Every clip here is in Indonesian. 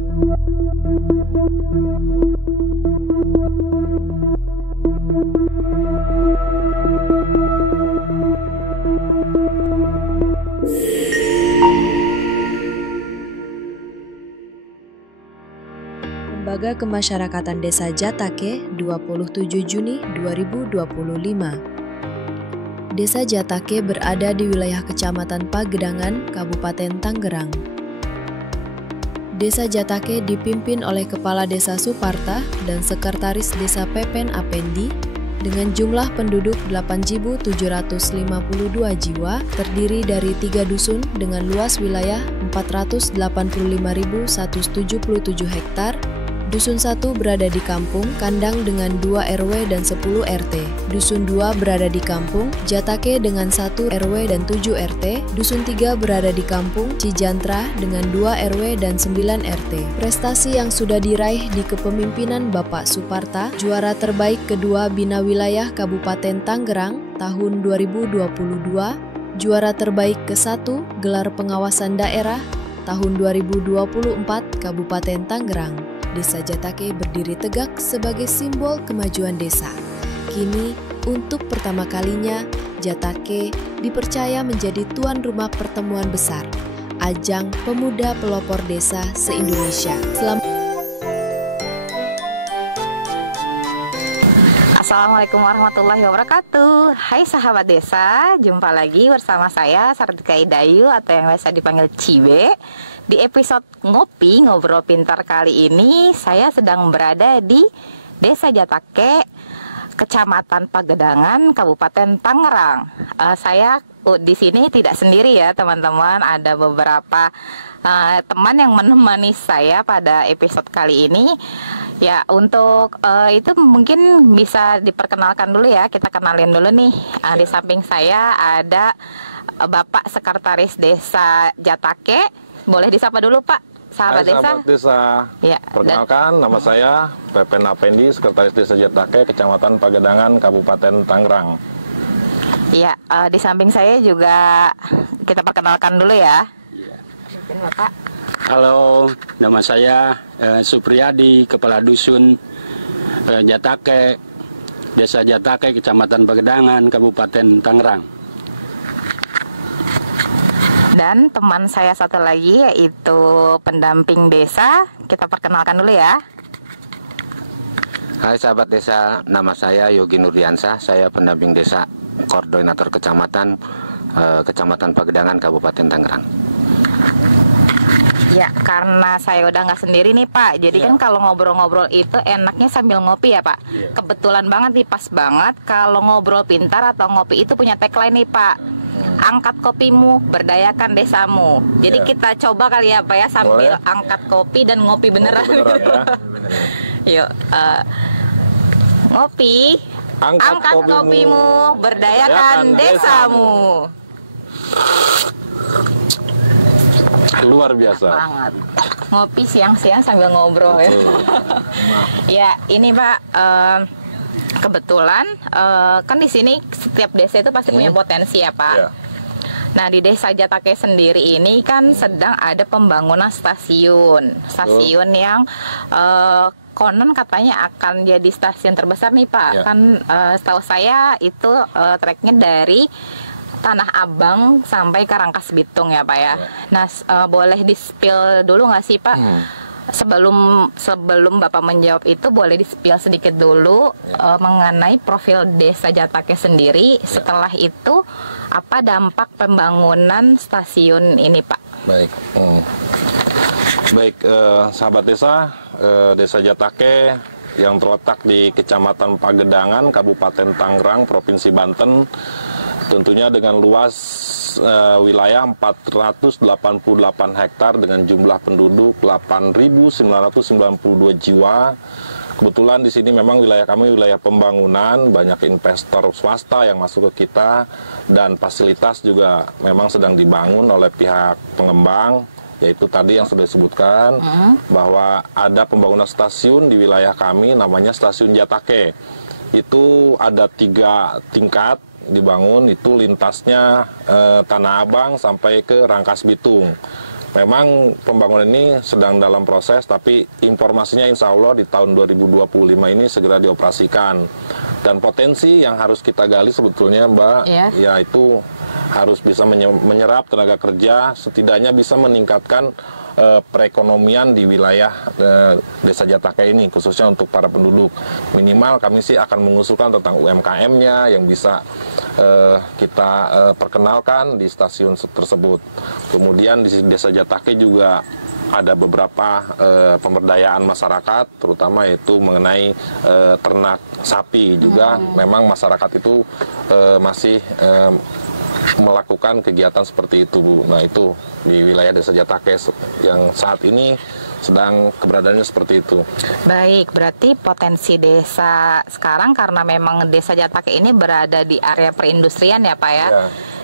Lembaga Kemasyarakatan Desa Jatake, 27 Juni 2025. Desa Jatake berada di wilayah Kecamatan Pagedangan, Kabupaten Tangerang. Desa Jatake dipimpin oleh Kepala Desa Suparta dan Sekretaris Desa Pepen Apendi dengan jumlah penduduk 8.752 jiwa, terdiri dari 3 dusun dengan luas wilayah 485.177 hektar. Dusun 1 berada di kampung Kandang dengan 2 RW dan 10 RT. Dusun 2 berada di kampung Jatake dengan 1 RW dan 7 RT. Dusun 3 berada di kampung Cijantra dengan 2 RW dan 9 RT. Prestasi yang sudah diraih di kepemimpinan Bapak Suparta, juara terbaik kedua Bina Wilayah Kabupaten Tangerang tahun 2022, juara terbaik ke-1 Gelar Pengawasan Daerah tahun 2024 Kabupaten Tangerang. Desa Jatake berdiri tegak sebagai simbol kemajuan desa. Kini, untuk pertama kalinya, Jatake dipercaya menjadi tuan rumah pertemuan besar, ajang pemuda pelopor desa se-Indonesia. Assalamualaikum warahmatullahi wabarakatuh. Hai sahabat desa, jumpa lagi bersama saya Sartika Idayu atau yang biasa dipanggil Cibe. Di episode Ngopi Ngobrol Pintar kali ini, saya sedang berada di Desa Jatake, Kecamatan Pagedangan, Kabupaten Tangerang. Saya di sini tidak sendiri ya teman-teman, ada beberapa teman yang menemani saya pada episode kali ini. Ya, untuk itu mungkin bisa diperkenalkan dulu ya, kita kenalin dulu nih. Di samping saya ada Bapak Sekretaris Desa Jatake. Boleh disapa dulu Pak, sahabat desa. Sahabat desa, ya, perkenalkan nama saya Pepen Apendi, Sekretaris Desa Jatake, Kecamatan Pagedangan, Kabupaten Tangerang. Ya, di samping saya juga kita perkenalkan dulu ya. Bapak. Halo, nama saya Supriyadi, Kepala Dusun Jatake, Desa Jatake, Kecamatan Pagedangan, Kabupaten Tangerang. Dan teman saya satu lagi yaitu pendamping desa, kita perkenalkan dulu ya. Hai sahabat desa, nama saya Yogi Nurdiansah, saya pendamping desa, koordinator kecamatan Pagedangan, Kabupaten Tangerang. Ya, karena saya udah nggak sendiri nih Pak, jadi kan kalau ngobrol-ngobrol itu enaknya sambil ngopi ya Pak. Kebetulan banget nih, pas banget kalau ngobrol pintar atau ngopi itu punya tagline nih Pak. Angkat kopimu, berdayakan desamu. Jadi kita coba kali ya Pak ya, sambil angkat kopi dan ngopi beneran. Yuk, ngopi, angkat kopimu, berdayakan desamu. Luar biasa banget. Ngopi siang-siang sambil ngobrol ya. Ya, ini Pak, kebetulan kan di sini setiap desa itu pasti punya potensi ya Pak. Nah, di Desa Jatake sendiri ini kan sedang ada pembangunan stasiun yang konon katanya akan jadi stasiun terbesar nih Pak. Kan setahu saya itu treknya dari Tanah Abang sampai ke Rangkas Bitung ya Pak ya. Nah, boleh di-spill dulu nggak sih Pak? Sebelum Bapak menjawab itu, boleh di-spill sedikit dulu mengenai profil Desa Jatake sendiri. Setelah itu, apa dampak pembangunan stasiun ini Pak? Baik, sahabat desa, Desa Jatake yang terletak di Kecamatan Pagedangan, Kabupaten Tangerang, Provinsi Banten, tentunya dengan luas wilayah 488 hektar dengan jumlah penduduk 8.992 jiwa. Kebetulan di sini memang wilayah kami wilayah pembangunan, banyak investor swasta yang masuk ke kita, dan fasilitas juga memang sedang dibangun oleh pihak pengembang, yaitu tadi yang sudah disebutkan bahwa ada pembangunan stasiun di wilayah kami namanya Stasiun Jatake. Itu ada 3 tingkat dibangun, itu lintasnya Tanah Abang sampai ke Rangkas Bitung. memang pembangunan ini sedang dalam proses, tapi informasinya insya Allah di tahun 2025 ini segera dioperasikan. Dan potensi yang harus kita gali sebetulnya Mbak, yaitu harus bisa menyerap tenaga kerja, setidaknya bisa meningkatkan perekonomian di wilayah Desa Jatake ini, khususnya untuk para penduduk. Minimal kami sih akan mengusulkan tentang UMKM-nya yang bisa kita perkenalkan di stasiun tersebut. Kemudian di Desa Jatake juga ada beberapa pemberdayaan masyarakat, terutama yaitu mengenai ternak sapi juga. Memang masyarakat itu masih melakukan kegiatan seperti itu, Bu. Nah, itu di wilayah Desa Jatake yang saat ini sedang keberadaannya seperti itu. Baik, berarti potensi desa sekarang karena memang Desa Jatake ini berada di area perindustrian ya Pak ya.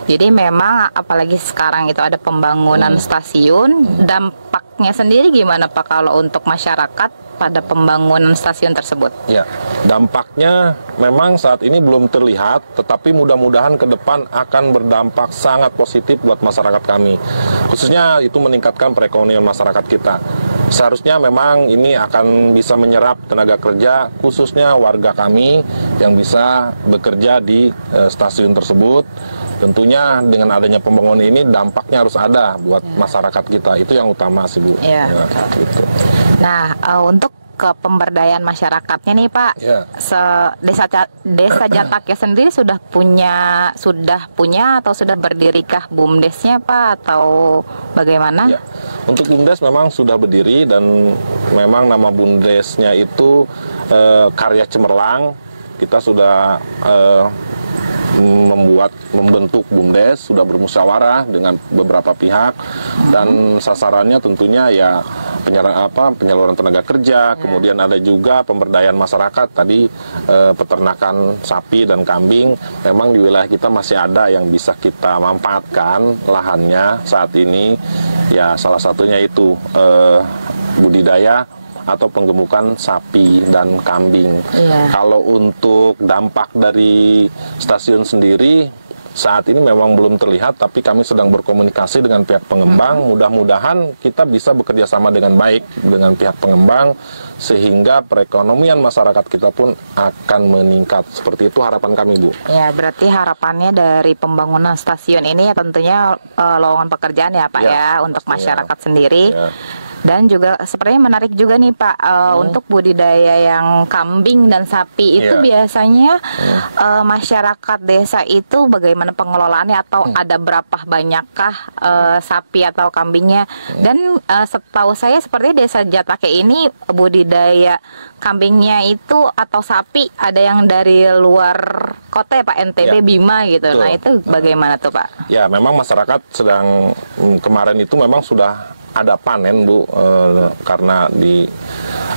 Jadi memang apalagi sekarang itu ada pembangunan stasiun, dampaknya sendiri gimana Pak kalau untuk masyarakat pada pembangunan stasiun tersebut? Ya, dampaknya memang saat ini belum terlihat, tetapi mudah-mudahan ke depan akan berdampak sangat positif buat masyarakat kami. Khususnya itu meningkatkan perekonomian masyarakat kita. Seharusnya memang ini akan bisa menyerap tenaga kerja, khususnya warga kami yang bisa bekerja di stasiun tersebut. Tentunya dengan adanya pembangunan ini dampaknya harus ada buat masyarakat kita. Itu yang utama sih Bu. Ya. Gitu. Nah, untuk ke pemberdayaan masyarakatnya nih Pak, Desa Jatake sendiri sudah punya atau sudah berdirikah BUMDesnya Pak atau bagaimana? Ya. Untuk BUMDes memang sudah berdiri dan memang nama BUMDesnya itu Karya Cemerlang. Kita sudah membentuk BUMDes, sudah bermusyawarah dengan beberapa pihak dan sasarannya tentunya ya penyaluran tenaga kerja, kemudian ada juga pemberdayaan masyarakat tadi, peternakan sapi dan kambing. Memang di wilayah kita masih ada yang bisa kita manfaatkan lahannya saat ini, ya salah satunya itu budidaya atau penggemukan sapi dan kambing. Kalau untuk dampak dari stasiun sendiri saat ini memang belum terlihat, tapi kami sedang berkomunikasi dengan pihak pengembang. Mudah-mudahan kita bisa bekerja sama dengan baik dengan pihak pengembang sehingga perekonomian masyarakat kita pun akan meningkat. Seperti itu harapan kami, Bu. Ya, berarti harapannya dari pembangunan stasiun ini ya tentunya lowongan pekerjaan ya Pak ya untuk masyarakat sendiri. Dan juga sepertinya menarik juga nih Pak, untuk budidaya yang kambing dan sapi itu biasanya masyarakat desa itu bagaimana pengelolaannya atau ada berapa banyakkah sapi atau kambingnya? Dan setahu saya seperti Desa Jatake ini budidaya kambingnya itu atau sapi ada yang dari luar kota ya Pak, NTB, Bima gitu. Nah itu bagaimana tuh Pak? Ya memang masyarakat sedang kemarin itu memang sudah ada panen Bu, karena di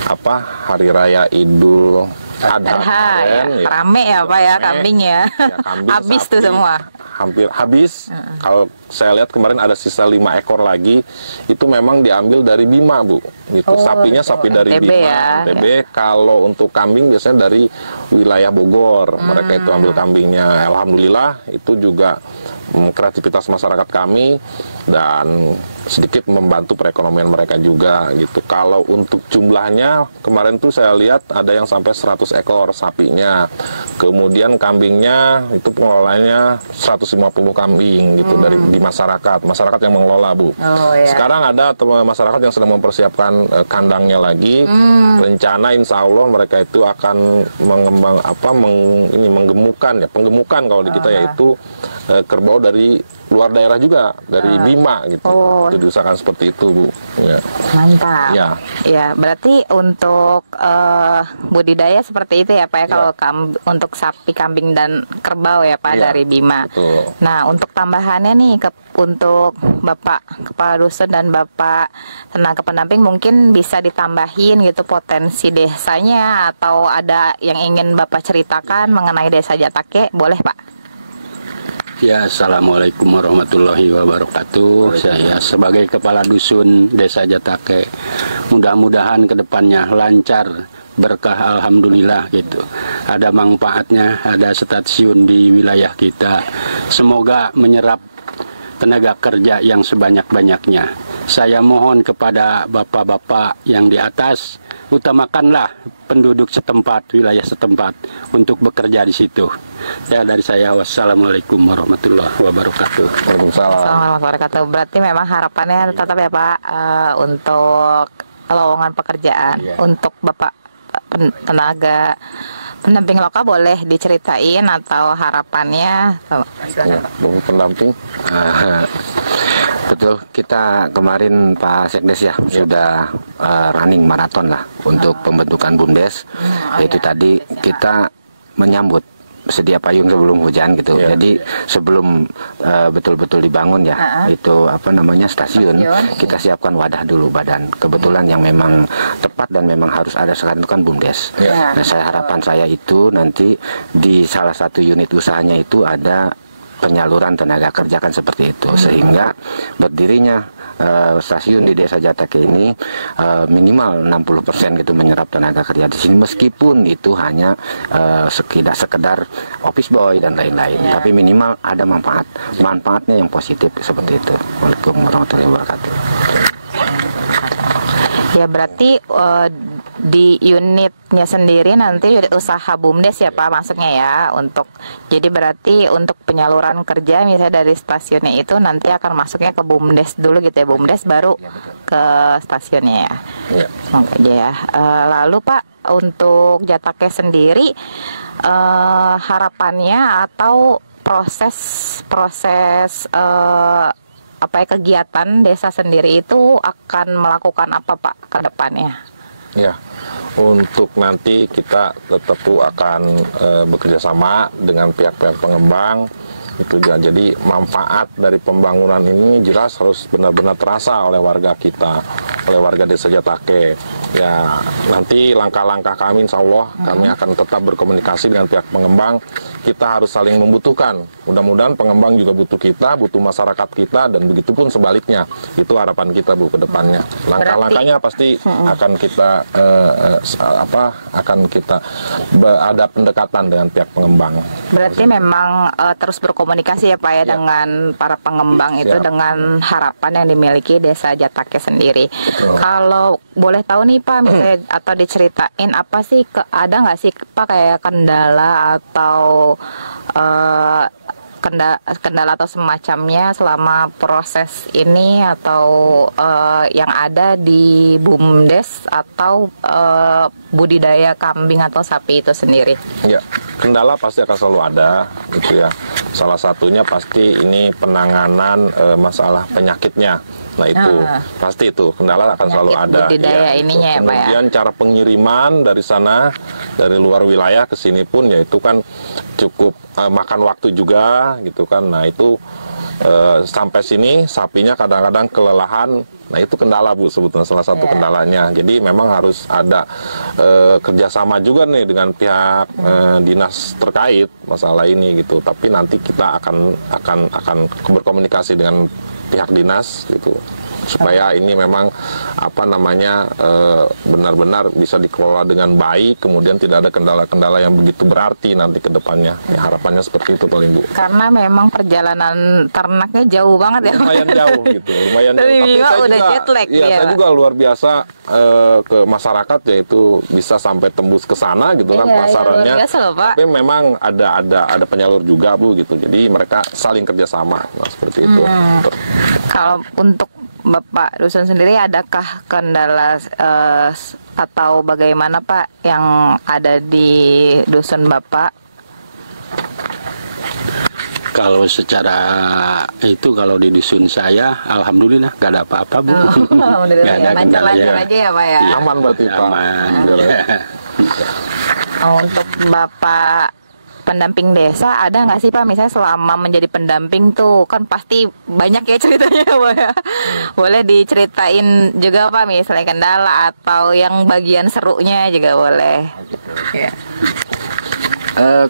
Hari Raya Idul Adha ya, rame ya Pak ya kambingnya, kambing, habis sapi, tuh semua. Hampir habis. Kalau saya lihat kemarin ada sisa 5 ekor lagi, itu memang diambil dari Bima Bu. Gitu. Sapinya sapi dari NTB Bima, ya. NTB. Kalau untuk kambing biasanya dari wilayah Bogor, mereka itu ambil kambingnya. Alhamdulillah itu juga kreativitas masyarakat kami dan sedikit membantu perekonomian mereka juga gitu. Kalau untuk jumlahnya kemarin tuh saya lihat ada yang sampai 100 ekor sapinya. Kemudian kambingnya itu pengelolanya 150 kambing gitu di masyarakat yang mengelola Bu. Sekarang ada masyarakat yang sedang mempersiapkan kandangnya lagi. Rencana insya Allah mereka itu akan menggemukan ya, penggemukan kalau di kita yaitu kerbau dari luar daerah juga, dari Bima gitu. Itu diusahakan seperti itu Bu. Ya. Mantap. Ya, berarti untuk budidaya seperti itu ya Pak ya, kalau untuk sapi, kambing dan kerbau ya Pak dari Bima. Betul. Nah, untuk tambahannya nih untuk Bapak Kepala Dusun dan Bapak tenaga pendamping mungkin bisa ditambahin gitu potensi desanya atau ada yang ingin Bapak ceritakan mengenai Desa Jatake, boleh Pak? Ya, Assalamualaikum warahmatullahi wabarakatuh. Saya sebagai Kepala Dusun Desa Jatake, mudah-mudahan kedepannya lancar, berkah, alhamdulillah gitu. Ada manfaatnya, ada stasiun di wilayah kita. Semoga menyerap tenaga kerja yang sebanyak-banyaknya. saya mohon kepada bapak-bapak yang di atas, utamakanlah penduduk setempat, wilayah setempat untuk bekerja di situ. Ya, dari saya, wassalamualaikum warahmatullahi wabarakatuh. Waalaikumsalam. Assalamualaikum warahmatullahi wabarakatuh. Berarti memang harapannya tetap ya Pak, untuk lowongan pekerjaan. Untuk Bapak tenaga pendamping lokal boleh diceritain atau harapannya? Ya, pendamping. Betul, kita kemarin Pak Sekdes ya sudah running maraton lah untuk pembentukan BUMDes. Yaitu tadi kita menyambut sedia payung sebelum hujan gitu. Jadi sebelum betul-betul dibangun ya, itu apa namanya stasiun, kita siapkan wadah dulu badan. Kebetulan yang memang tepat dan memang harus ada sekarang itu kan BUMDes. Nah, harapan saya itu nanti di salah satu unit usahanya itu ada penyaluran tenaga kerja kan seperti itu, sehingga berdirinya stasiun di Desa Jatake ini minimal 60% gitu menyerap tenaga kerja di sini, meskipun itu hanya sekedar office boy dan lain-lain, tapi minimal ada manfaatnya yang positif seperti itu. Waalaikumsalam warahmatullahi wabarakatuh. Ya berarti di unitnya sendiri nanti unit usaha BUMDes ya Pak masuknya ya, untuk jadi berarti untuk penyaluran kerja misalnya dari stasiunnya itu nanti akan masuknya ke BUMDes dulu gitu ya, BUMDes baru ke stasiunnya ya. Semoga aja ya. Lalu Pak, untuk Jatake sendiri harapannya atau proses apa ya, kegiatan desa sendiri itu akan melakukan apa Pak ke depannya? Ya, untuk nanti kita tetap akan bekerja sama dengan pihak-pihak pengembang itu ya. Jadi manfaat dari pembangunan ini jelas harus benar-benar terasa oleh warga kita, oleh warga Desa Jatake. Ya, nanti langkah-langkah kami insya Allah kami akan tetap berkomunikasi dengan pihak pengembang. Kita harus saling membutuhkan. Mudah-mudahan pengembang juga butuh kita, butuh masyarakat kita, dan begitu pun sebaliknya. Itu harapan kita Bu ke depannya. Langkah-langkahnya pasti akan kita ada pendekatan dengan pihak pengembang. Berarti memang terus berkomunikasi ya Pak ya dengan para pengembang itu dengan harapan yang dimiliki Desa Jatake sendiri. Kalau boleh tahu nih Pak, misalnya atau diceritain apa sih ada nggak sih Pak kayak kendala atau kendala atau semacamnya selama proses ini atau yang ada di BUMDes atau budidaya kambing atau sapi itu sendiri? Ya, kendala pasti akan selalu ada, gitu ya. Salah satunya pasti ini penanganan masalah penyakitnya. Nah itu pasti itu kendala akan selalu ada. Budidaya ininya ya Pak ya. Kemudian cara pengiriman dari sana, dari luar wilayah ke sini pun ya itu kan cukup makan waktu juga gitu kan. Nah itu sampai sini sapinya kadang-kadang kelelahan. Nah itu kendala Bu sebetulnya salah satu kendalanya. Jadi memang harus ada kerjasama juga nih dengan pihak dinas terkait masalah ini gitu. Tapi nanti kita akan berkomunikasi dengan pihak dinas gitu supaya ini memang benar-benar bisa dikelola dengan baik, kemudian tidak ada kendala-kendala yang begitu berarti nanti ke depannya. Ya, harapannya seperti itu paling Bu. Karena memang perjalanan ternaknya jauh banget ya. Lumayan jauh gitu, lumayan jauh. Tapi saya udah juga, jet lag, saya juga luar biasa ke masyarakat, yaitu bisa sampai tembus ke sana gitu kan pasarannya. Biasa loh, Pak. Tapi memang ada penyalur juga Bu gitu. Jadi mereka saling kerjasama seperti itu. Kalau untuk Bapak Dusun sendiri adakah kendala atau bagaimana Pak yang ada di Dusun Bapak? Kalau secara itu kalau di dusun saya alhamdulillah nggak ada apa-apa Bu. Alhamdulillah ya, lancar-lancar aja ya Pak ya. Aman berarti Pak. Aman. Untuk Bapak pendamping desa ada nggak sih Pak, misalnya selama menjadi pendamping tuh kan pasti banyak ya ceritanya Pak ya. Boleh diceritain juga Pak misalnya kendala atau yang bagian serunya juga boleh. Ya.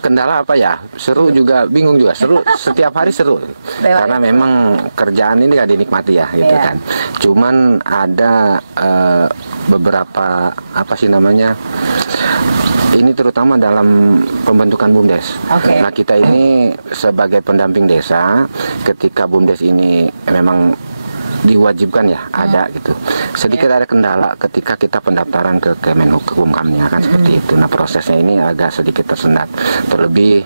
Kendala apa ya? Seru juga, bingung juga. Seru, setiap hari seru. Karena memang kerjaan ini gak dinikmati ya, gitu kan. Cuman ada beberapa ini terutama dalam pembentukan BUMDes. Nah kita ini sebagai pendamping desa, ketika BUMDes ini memang diwajibkan ya, ada gitu. Sedikit ada kendala ketika kita pendaftaran ke Kemenkumhamnya kan seperti itu. Nah, prosesnya ini agak sedikit tersendat. Terlebih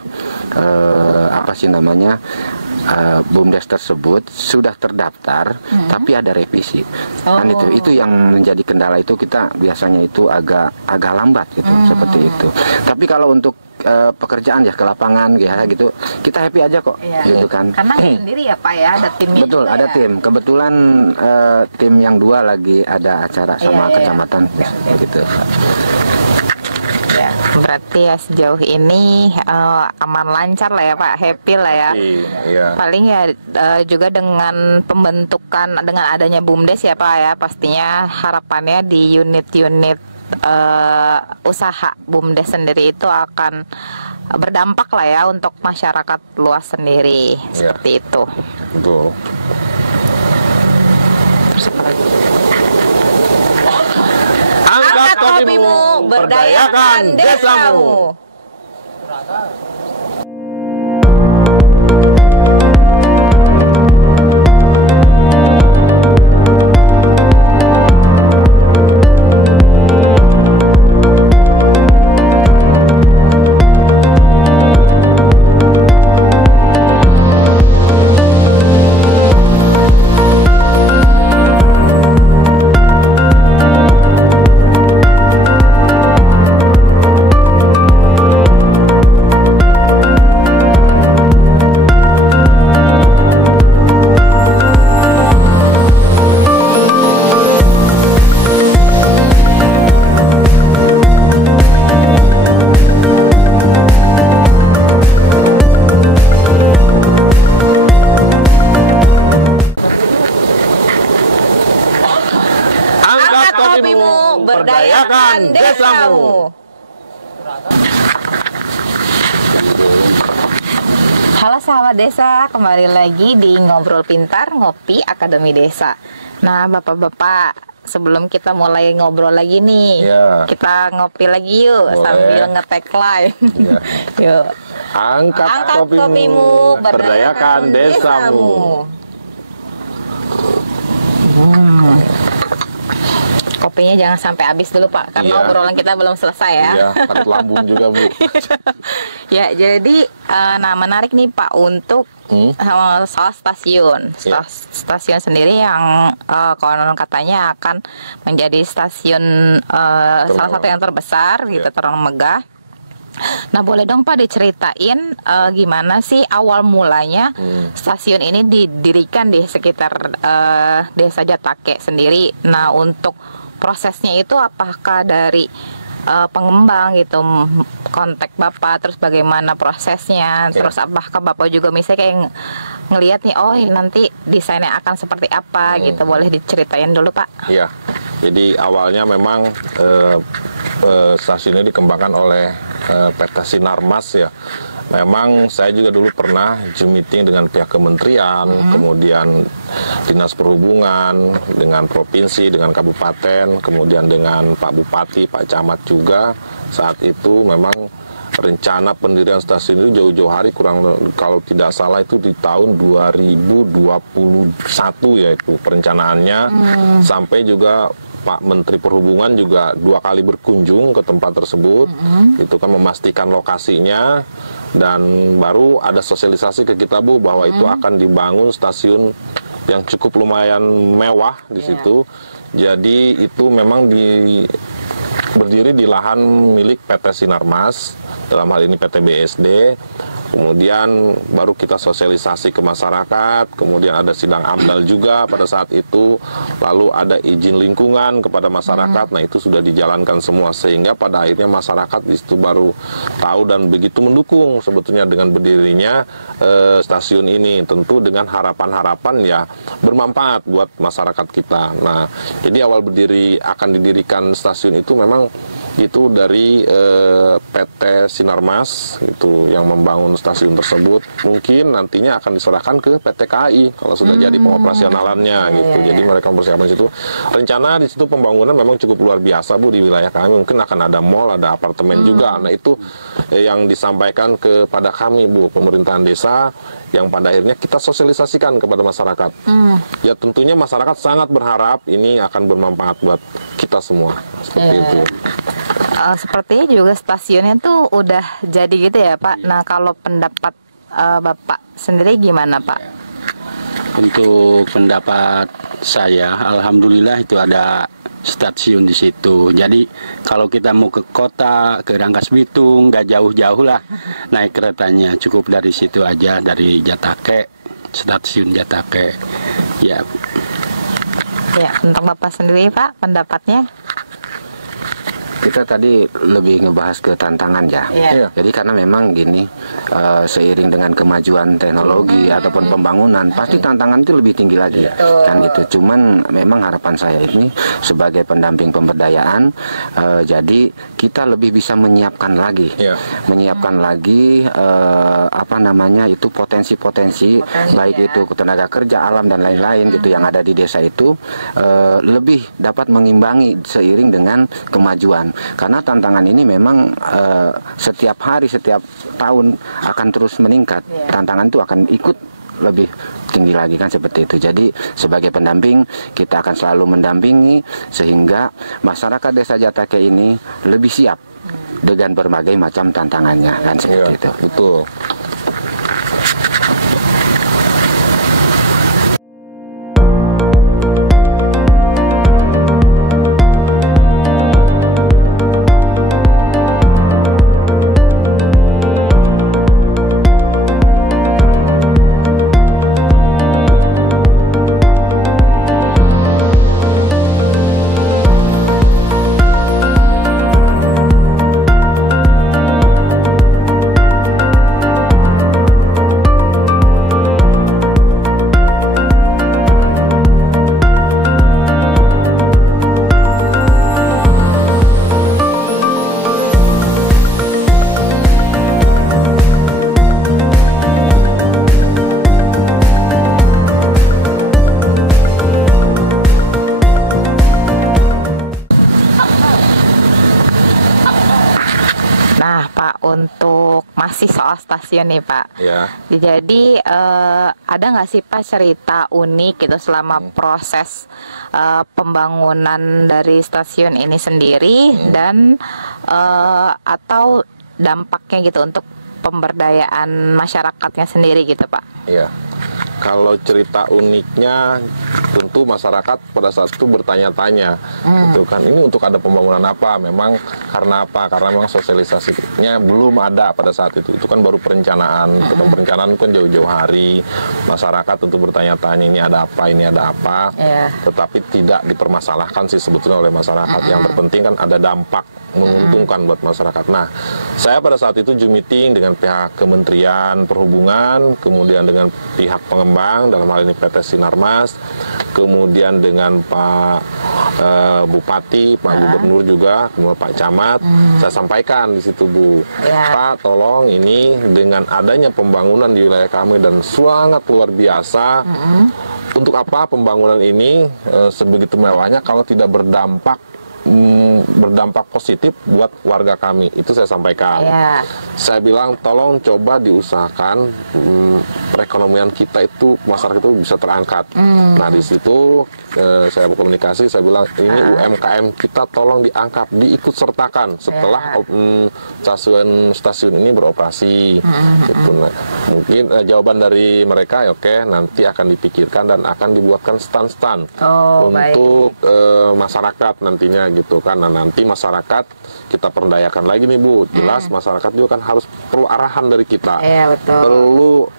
BUMDes tersebut sudah terdaftar tapi ada revisi. Kan itu yang menjadi kendala, itu kita biasanya itu agak lambat gitu, seperti itu. Tapi kalau untuk pekerjaan ya ke lapangan ya gitu, kita happy aja kok, gitu kan. Karena sendiri ya Pak ya, ada timnya. Betul, ada tim. Kebetulan tim yang 2 lagi ada acara sama kecamatan gitu. Ya, berarti ya sejauh ini aman lancar lah ya Pak, happy lah ya. Iya. Paling ya juga dengan pembentukan, dengan adanya BUMDes ya Pak ya, pastinya harapannya di unit-unit usaha BUMDes sendiri itu akan berdampak lah ya untuk masyarakat luas sendiri, seperti itu. Betul. Terus apa lagi? Angkat topimu, berdayakan desamu. Berdayakan desamu. Halo sahabat desa, kembali lagi di Ngobrol Pintar Ngopi Akademi Desa. Nah bapak-bapak, sebelum kita mulai ngobrol lagi nih, kita ngopi lagi yuk. Boleh. Sambil nge-tag live. Yuk. Angkat topimu, berdayakan desamu. Kopinya jangan sampai habis dulu Pak, karena obrolan kita belum selesai ya. Iya, sakit lambung juga Bu. Ya, jadi menarik nih Pak untuk soal stasiun. Stasiun sendiri yang konon katanya akan menjadi stasiun salah satu yang terbesar gitu, termegah. Nah boleh dong Pak diceritain gimana sih awal mulanya stasiun ini didirikan di sekitar desa Jatake sendiri. Nah untuk prosesnya itu apakah dari pengembang gitu kontak Bapak, terus bagaimana prosesnya, terus apakah Bapak juga misalnya kayak ngelihat nih, oh nanti desainnya akan seperti apa gitu, boleh diceritain dulu Pak? Iya, jadi awalnya memang stasiun ini dikembangkan oleh PT Sinarmas ya. Memang saya juga dulu pernah Zoom meeting dengan pihak kementerian, kemudian Dinas Perhubungan, dengan provinsi, dengan kabupaten, kemudian dengan Pak Bupati, Pak Camat juga. Saat itu memang rencana pendirian stasiun itu jauh-jauh hari, kurang kalau tidak salah itu di tahun 2021 ya itu perencanaannya, sampai juga Pak Menteri Perhubungan juga 2 kali berkunjung ke tempat tersebut, itu kan memastikan lokasinya, dan baru ada sosialisasi ke kita Bu bahwa itu akan dibangun stasiun yang cukup lumayan mewah di situ. Jadi itu memang berdiri di lahan milik PT Sinarmas, dalam hal ini PT BSD. Kemudian baru kita sosialisasi ke masyarakat, kemudian ada sidang AMDAL juga pada saat itu, lalu ada izin lingkungan kepada masyarakat. Nah itu sudah dijalankan semua, sehingga pada akhirnya masyarakat di situ baru tahu dan begitu mendukung sebetulnya dengan berdirinya stasiun ini, tentu dengan harapan-harapan ya bermanfaat buat masyarakat kita. Nah jadi awal akan didirikan stasiun itu memang itu dari PT Sinarmas itu yang membangun stasiun tersebut. Mungkin nantinya akan diserahkan ke PT KAI kalau sudah jadi pengoperasionalannya gitu. Jadi mereka mempersiapkan situ. Rencana di situ pembangunan memang cukup luar biasa Bu di wilayah kami. Mungkin akan ada mall, ada apartemen juga. Nah itu yang disampaikan kepada kami Bu, pemerintahan desa, yang pada akhirnya kita sosialisasikan kepada masyarakat. Ya tentunya masyarakat sangat berharap ini akan bermanfaat buat kita semua. Seperti itu. Sepertinya juga stasiunnya tuh udah jadi gitu ya Pak. Nah kalau pendapat Bapak sendiri gimana Pak? Untuk pendapat saya, alhamdulillah itu ada stasiun di situ. Jadi kalau kita mau ke kota, ke Rangkas Bitung, nggak jauh-jauh lah naik keretanya. Cukup dari situ aja, dari Jatake, stasiun Jatake. Ya. Ya, untuk Bapak sendiri Pak, pendapatnya? Kita tadi lebih ngebahas ke tantangan ya. Jadi karena memang gini, seiring dengan kemajuan teknologi ataupun pembangunan, pasti tantangan itu lebih tinggi lagi kan gitu. Cuman memang harapan saya ini sebagai pendamping pemberdayaan, jadi kita lebih bisa menyiapkan lagi, apa namanya itu potensi-potensi baik itu tenaga kerja, alam dan lain-lain gitu yang ada di desa itu lebih dapat mengimbangi seiring dengan kemajuan. Karena tantangan ini memang setiap hari, setiap tahun akan terus meningkat. Tantangan itu akan ikut lebih tinggi lagi kan seperti itu. Jadi sebagai pendamping kita akan selalu mendampingi sehingga masyarakat desa Jatake ini lebih siap dengan berbagai macam tantangannya kan seperti itu. Betul. Untuk masih soal stasiun nih Pak. Jadi ada nggak sih Pak cerita unik gitu selama proses pembangunan dari stasiun ini sendiri dan atau dampaknya gitu untuk pemberdayaan masyarakatnya sendiri gitu Pak? Iya. Kalau cerita uniknya tentu masyarakat pada saat itu bertanya-tanya gitu kan, ini untuk ada pembangunan apa, memang karena apa, karena memang sosialisasinya belum ada pada saat itu kan baru perencanaan. Perencanaan kan jauh-jauh hari, masyarakat tentu bertanya-tanya ini ada apa, tetapi tidak dipermasalahkan sih sebetulnya oleh masyarakat. Yang terpenting kan ada dampak menguntungkan buat masyarakat. Nah, saya pada saat itu Zoom meeting dengan pihak Kementerian Perhubungan, kemudian dengan pihak pengembang, dalam hal ini PT Sinarmas, kemudian dengan Pak Bupati, Pak Gubernur juga, kemudian Pak Camat. Saya sampaikan di situ Bu, Pak tolong ini dengan adanya pembangunan di wilayah kami dan sangat luar biasa. Untuk apa pembangunan ini sebegitu mewahnya kalau tidak berdampak positif buat warga kami. Itu saya sampaikan. Saya bilang tolong coba diusahakan perekonomian kita itu, masyarakat itu bisa terangkat. Nah di situ saya berkomunikasi, saya bilang ini UMKM kita tolong diangkat, diikut sertakan setelah stasiun ini beroperasi. Gitu. Nah, mungkin jawaban dari mereka oke, nanti akan dipikirkan dan akan dibuatkan stand-stand untuk masyarakat nantinya gitu kan. Nah nanti masyarakat kita perdayakan lagi nih Bu, jelas masyarakat juga kan harus perlu arahan dari kita, perlu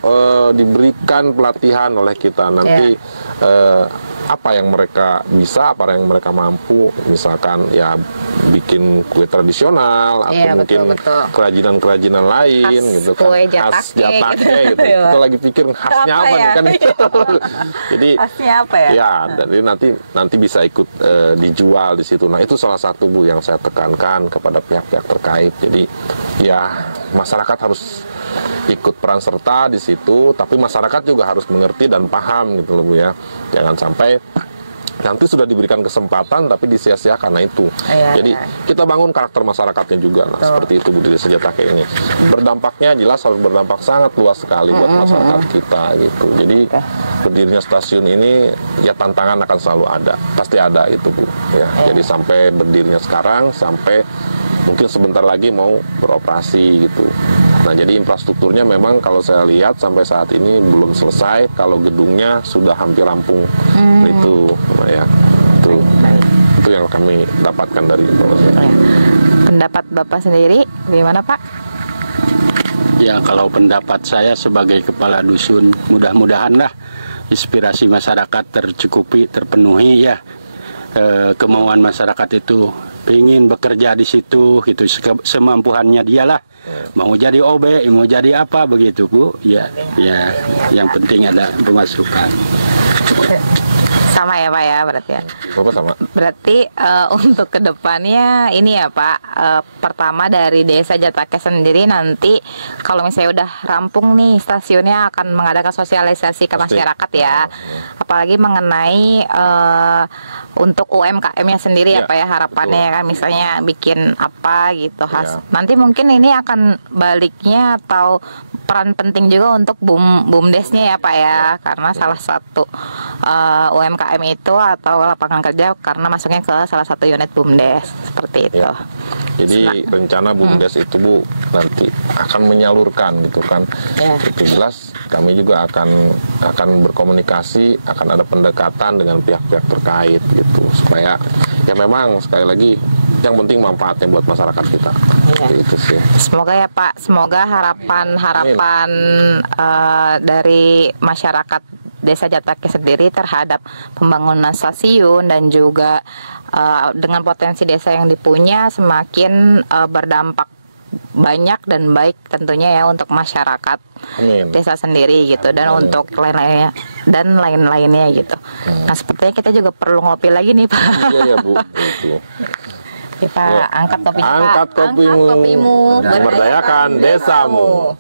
diberikan pelatihan oleh kita nanti apa yang mereka bisa, apa yang mereka mampu, misalkan ya bikin kue tradisional atau mungkin kerajinan-kerajinan lain gitu kan, khas Jatake gitu. Kita lagi pikir khasnya apa nih kan jadi khasnya apa ya? Ya, jadi nanti bisa ikut dijual di situ. Nah itu salah satu Bu yang saya tekankan kepada pihak-pihak terkait. Jadi ya masyarakat harus ikut peran serta di situ, tapi masyarakat juga harus mengerti dan paham gitu loh Bu ya. Jangan sampai nanti sudah diberikan kesempatan tapi disia-siakan. Nah itu. Jadi kita bangun karakter masyarakatnya juga. Nah, seperti itu Bu di Desa Jatake ini. Berdampaknya jelas harus berdampak sangat luas sekali buat masyarakat kita gitu. Jadi berdirinya stasiun ini ya tantangan akan selalu ada. Pasti ada itu Bu ya. Jadi sampai berdirinya sekarang sampai mungkin sebentar lagi mau beroperasi gitu. Nah jadi infrastrukturnya memang kalau saya lihat sampai saat ini belum selesai. Kalau gedungnya sudah hampir rampung. Itu ya, itu yang kami dapatkan dari informasi. Pendapat Bapak sendiri gimana Pak? Ya kalau pendapat saya sebagai kepala dusun, mudah-mudahanlah inspirasi masyarakat tercukupi, terpenuhi ya. Kemauan masyarakat itu ingin bekerja di situ, gitu semampuannya dialah. Mau jadi OB, mau jadi apa begitu Bu? Ya, ya yang penting ada pemasukan. Sama ya Pak ya berarti ya. Bapak sama. Berarti untuk kedepannya ini ya Pak, pertama dari Desa Jatake sendiri nanti kalau misalnya udah rampung nih stasiunnya akan mengadakan sosialisasi ke masyarakat ya. Apalagi mengenai untuk UMKM-nya sendiri ya Pak ya, harapannya kan misalnya bikin apa gitu nanti mungkin ini akan baliknya atau peran penting juga untuk BUMDes-nya ya Pak ya, karena salah satu UMKM itu atau lapangan kerja karena masuknya ke salah satu unit BUMDes seperti itu. Jadi rencana BUMDes itu Bu nanti akan menyalurkan gitu kan. Itu jelas kami juga akan berkomunikasi, akan ada pendekatan dengan pihak-pihak terkait gitu supaya ya memang sekali lagi yang penting manfaatnya buat masyarakat kita. Itu sih. Semoga ya Pak, semoga harapan dari masyarakat Desa Jatake sendiri terhadap pembangunan stasiun dan juga dengan potensi desa yang dipunya semakin berdampak banyak dan baik tentunya ya untuk masyarakat desa sendiri gitu dan untuk lain-lainnya gitu. Nah sepertinya kita juga perlu ngopi lagi nih Pak. Iya ya Bu. Itu. Kita angkat kopinya Pak. Angkat kopimu. Berdayakan desamu.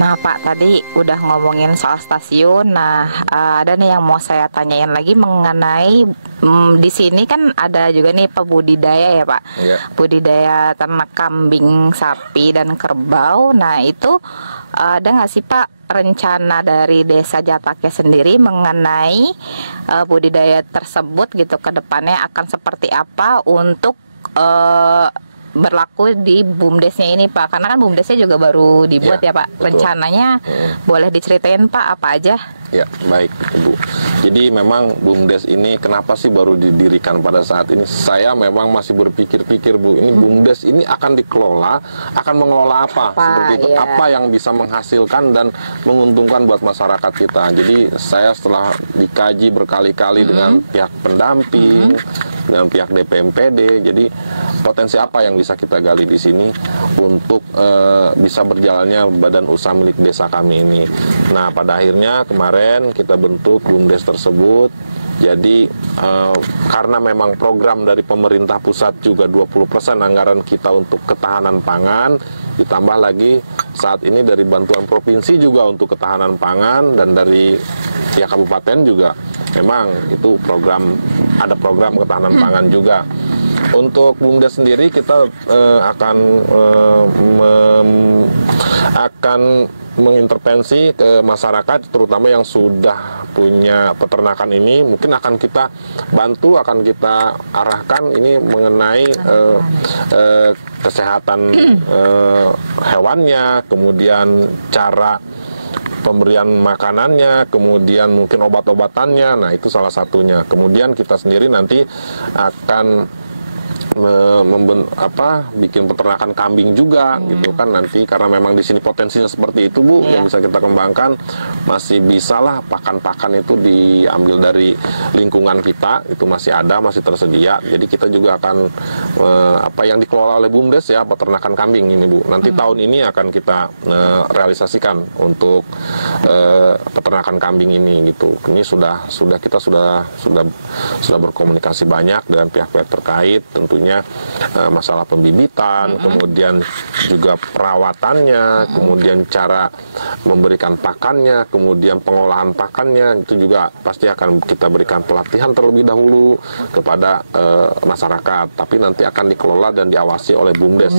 Nah Pak, tadi udah ngomongin soal stasiun. Nah ada nih yang mau saya tanyain lagi mengenai di sini kan ada juga nih pembudidaya ya Pak, budidaya ternak kambing, sapi dan kerbau. Nah itu ada nggak sih Pak rencana dari Desa Jatake sendiri mengenai budidaya tersebut gitu ke depannya akan seperti apa untuk berlaku di BUMDesnya ini Pak, karena kan BUMDesnya juga baru dibuat ya Pak. Betul. Rencananya boleh diceritain Pak apa aja? Ya baik Ibu. Jadi memang BUMDes ini kenapa sih baru didirikan pada saat ini? Saya memang masih berpikir-pikir Bu, ini BUMDes ini akan dikelola, akan mengelola apa? Seperti itu, apa yang bisa menghasilkan dan menguntungkan buat masyarakat kita. Jadi saya setelah dikaji berkali-kali dengan pihak pendamping, dengan pihak DPMPD, jadi potensi apa yang bisa kita gali di sini untuk bisa berjalannya badan usaha milik desa kami ini. Nah pada akhirnya kemarin kita bentuk BUMDes tersebut. Jadi karena memang program dari pemerintah pusat juga 20% anggaran kita untuk ketahanan pangan, ditambah lagi saat ini dari bantuan provinsi juga untuk ketahanan pangan, dan dari pihak kabupaten juga memang itu ada program ketahanan pangan juga. Untuk BUMDes sendiri kita akan mengintervensi ke masyarakat, terutama yang sudah punya peternakan ini. Mungkin akan kita bantu, akan kita arahkan ini mengenai kesehatan hewannya, kemudian cara pemberian makanannya, kemudian mungkin obat-obatannya. Nah, itu salah satunya. Kemudian kita sendiri nanti akan bikin peternakan kambing juga gitu kan nanti, karena memang di sini potensinya seperti itu Bu, yang bisa kita kembangkan. Masih bisalah pakan-pakan itu diambil dari lingkungan kita, itu masih ada, masih tersedia. Jadi kita juga akan yang dikelola oleh BUMDes ya, peternakan kambing ini Bu. Nanti tahun ini akan kita realisasikan untuk peternakan kambing ini gitu. Ini kita sudah berkomunikasi banyak dengan pihak-pihak terkait, tentunya masalah pembibitan, kemudian juga perawatannya, kemudian cara memberikan pakannya, kemudian pengolahan pakannya, itu juga pasti akan kita berikan pelatihan terlebih dahulu kepada masyarakat. Tapi nanti akan dikelola dan diawasi oleh BUMDes.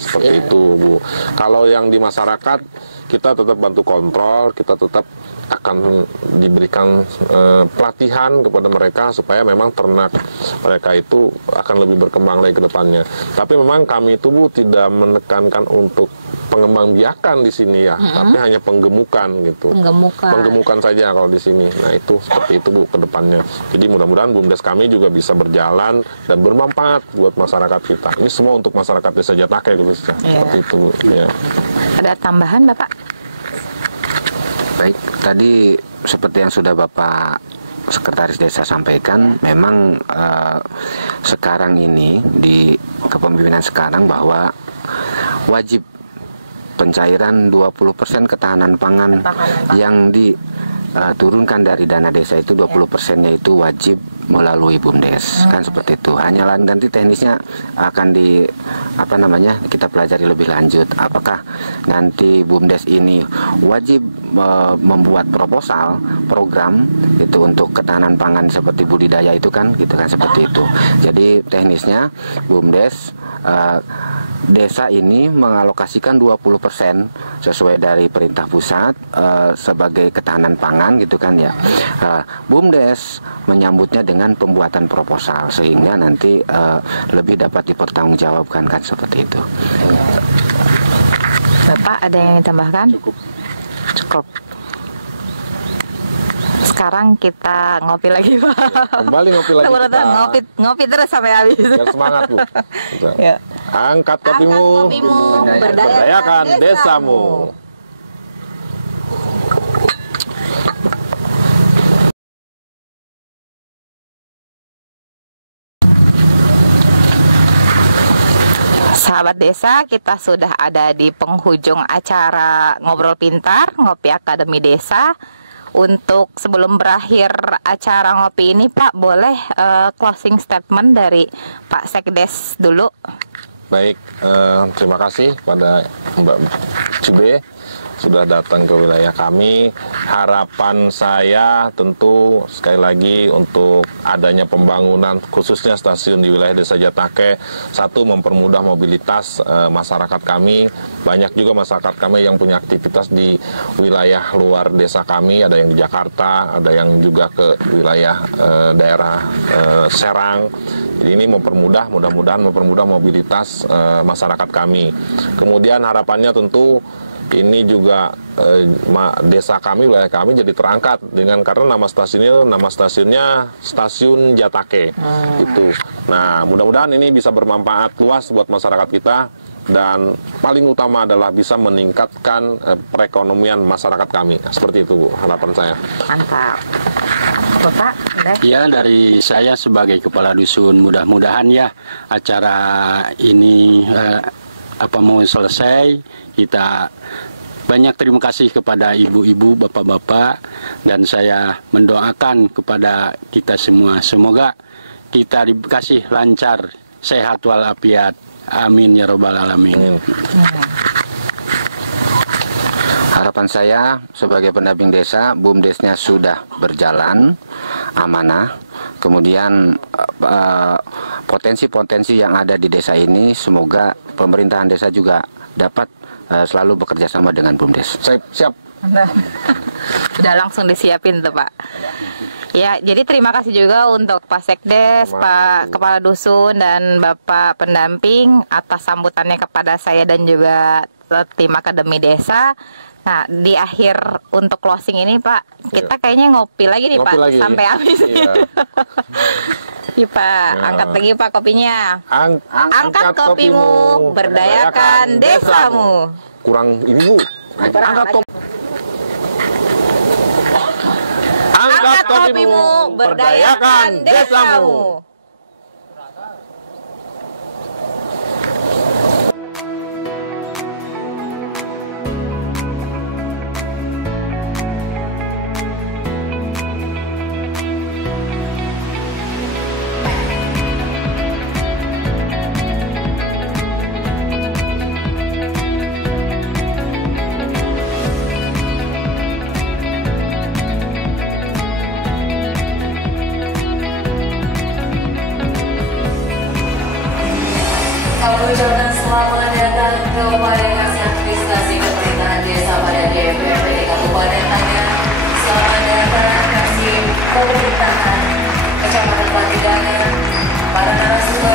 Seperti itu Bu. Kalau yang di masyarakat, kita tetap bantu kontrol, kita tetap akan diberikan pelatihan kepada mereka supaya memang ternak mereka itu akan lebih berkembang lagi ke depannya. Tapi memang kami itu Bu tidak menekankan untuk pengembangbiakan di sini ya, tapi hanya penggemukan gitu. Penggemukan saja kalau di sini. Nah, itu seperti itu Bu ke depannya. Jadi mudah-mudahan BUMDes kami juga bisa berjalan dan bermanfaat buat masyarakat kita. Ini semua untuk masyarakat Desa Jatake khususnya. Seperti itu Bu. Ya. Ada tambahan Bapak? Baik, tadi seperti yang sudah Bapak Sekretaris Desa sampaikan, memang sekarang ini di kepemimpinan sekarang bahwa wajib pencairan 20% ketahanan pangan yang diturunkan dari dana desa itu 20%-nya itu wajib melalui BUMDes, kan seperti itu. Hanya nanti teknisnya akan kita pelajari lebih lanjut. Apakah nanti BUMDes ini wajib membuat proposal program itu untuk ketahanan pangan seperti budidaya itu kan, gitu kan, seperti itu. Jadi teknisnya BUMDes desa ini mengalokasikan 20% sesuai dari perintah pusat sebagai ketahanan pangan gitu kan ya. BUMDes menyambutnya dengan pembuatan proposal sehingga nanti lebih dapat dipertanggungjawabkan kan, seperti itu. Bapak ada yang ditambahkan? Cukup. Sekarang kita ngopi lagi Pak. Kembali ngopi lagi. Ngopi terus sampai habis. Biar semangat Bu. Ya. Angkat kopimu, berdayakan desamu. Sahabat desa, kita sudah ada di penghujung acara Ngobrol Pintar, Ngopi Akademi Desa. Untuk sebelum berakhir acara ngopi ini Pak, boleh closing statement dari Pak Sekdes dulu. Baik, terima kasih pada Mbak Cibe sudah datang ke wilayah kami. Harapan saya tentu sekali lagi untuk adanya pembangunan khususnya stasiun di wilayah Desa Jatake, satu mempermudah mobilitas masyarakat kami. Banyak juga masyarakat kami yang punya aktivitas di wilayah luar desa kami, ada yang di Jakarta, ada yang juga ke wilayah daerah Serang. Jadi ini mudah-mudahan mempermudah mobilitas masyarakat kami. Kemudian harapannya tentu ini juga desa kami, wilayah kami jadi terangkat karena nama stasiunnya Stasiun Jatake itu. Nah, mudah-mudahan ini bisa bermanfaat luas buat masyarakat kita dan paling utama adalah bisa meningkatkan perekonomian masyarakat kami. Seperti itu Bu, harapan saya. Mantap. Bapak, ya, dari saya sebagai kepala dusun, mudah-mudahan ya acara ini mau selesai. Kita banyak terima kasih kepada ibu-ibu, bapak-bapak, dan saya mendoakan kepada kita semua, semoga kita dikasih lancar, sehat walafiat. Amin ya robbal alamin. Harapan saya sebagai pendamping desa, BUMDesnya sudah berjalan amanah, kemudian potensi-potensi yang ada di desa ini, semoga pemerintahan desa juga dapat selalu bekerja sama dengan BUMDes. Siap. Udah langsung disiapin tuh Pak. Ya, jadi terima kasih juga untuk Pak Sekdes, Pak Kepala Dusun, dan Bapak Pendamping atas sambutannya kepada saya dan juga tim Akademi Desa. Nah, di akhir untuk closing ini Pak, kita kayaknya ngopi lagi nih Pak, sampai habis. Iya. Iya Pak, angkat lagi Pak kopinya. Angkat kopimu, berdayakan desamu. Kurang ini Bu. Angkat kopimu, berdayakan desamu. Kami ucapkan selamat datang kepada Kasih Administrasi Pemerintahan Desa pada DPRD Kabupaten Anyar. Selamat datang Kasih Pemerintahan Kecamatan Patidana, para narasumber